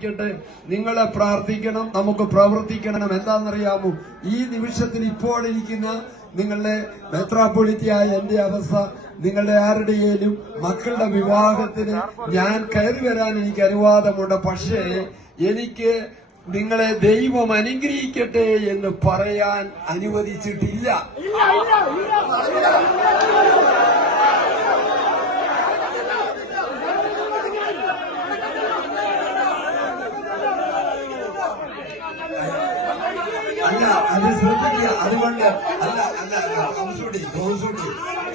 നിങ്ങളെ പ്രാർത്ഥിക്കണം, നമുക്ക് പ്രവർത്തിക്കണം. എന്താണെന്നറിയാമോ? ഈ നിമിഷത്തിൽ ഇപ്പോഴിരിക്കുന്ന നിങ്ങളുടെ മെത്രാപ്പൊളിറ്റിയായ എന്റെ അവസ്ഥ, നിങ്ങളുടെ ആരുടെയും മക്കളുടെ വിവാഹത്തിന് ഞാൻ കയറി വരാൻ എനിക്ക് അനുവാദമുണ്ട്. പക്ഷേ എനിക്ക് നിങ്ങളെ ദൈവം അനുഗ്രഹിക്കട്ടെ എന്ന് പറയാൻ അനുവദിച്ചിട്ടില്ല. അല്ല, അത് ശ്രദ്ധിക്കുക. അതുകൊണ്ട്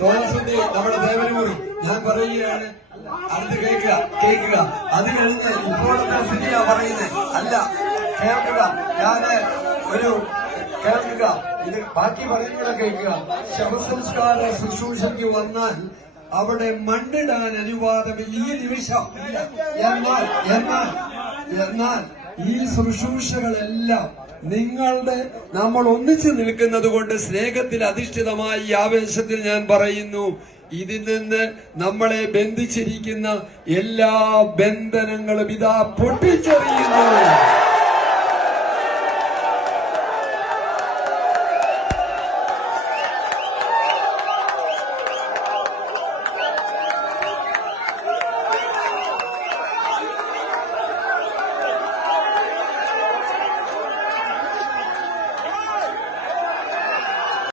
തോമസുട്ടി നമ്മുടെ ദേവനൂറി ഞാൻ പറയുകയാണ്. അടുത്ത് കേൾക്കുക. അത് കഴിഞ്ഞ് ഇപ്പോഴത്തെ സ്ഥിതിയാ പറയുന്നത്. അല്ല, കേൾക്കുക. കേൾക്കുക. ഇത് ബാക്കി പറയുന്നത് കേൾക്കുക. ശവസംസ്കാര ശുശ്രൂഷയ്ക്ക് വന്നാൽ അവിടെ മണ്ണിടാൻ അനുവാദമില്ല ഈ നിമിഷം. എന്നാൽ ഈ ശുശ്രൂഷകളെല്ലാം നമ്മൾ ഒന്നിച്ചു നിൽക്കുന്നത് കൊണ്ട് സ്നേഹത്തിൽ അധിഷ്ഠിതമായ ഈ ആവേശത്തിൽ ഞാൻ പറയുന്നു, ഇതിൽ നിന്ന് നമ്മളെ ബന്ധിച്ചിരിക്കുന്ന എല്ലാ ബന്ധനങ്ങളും ഇതാ പൊട്ടിച്ചെറിയുന്നു.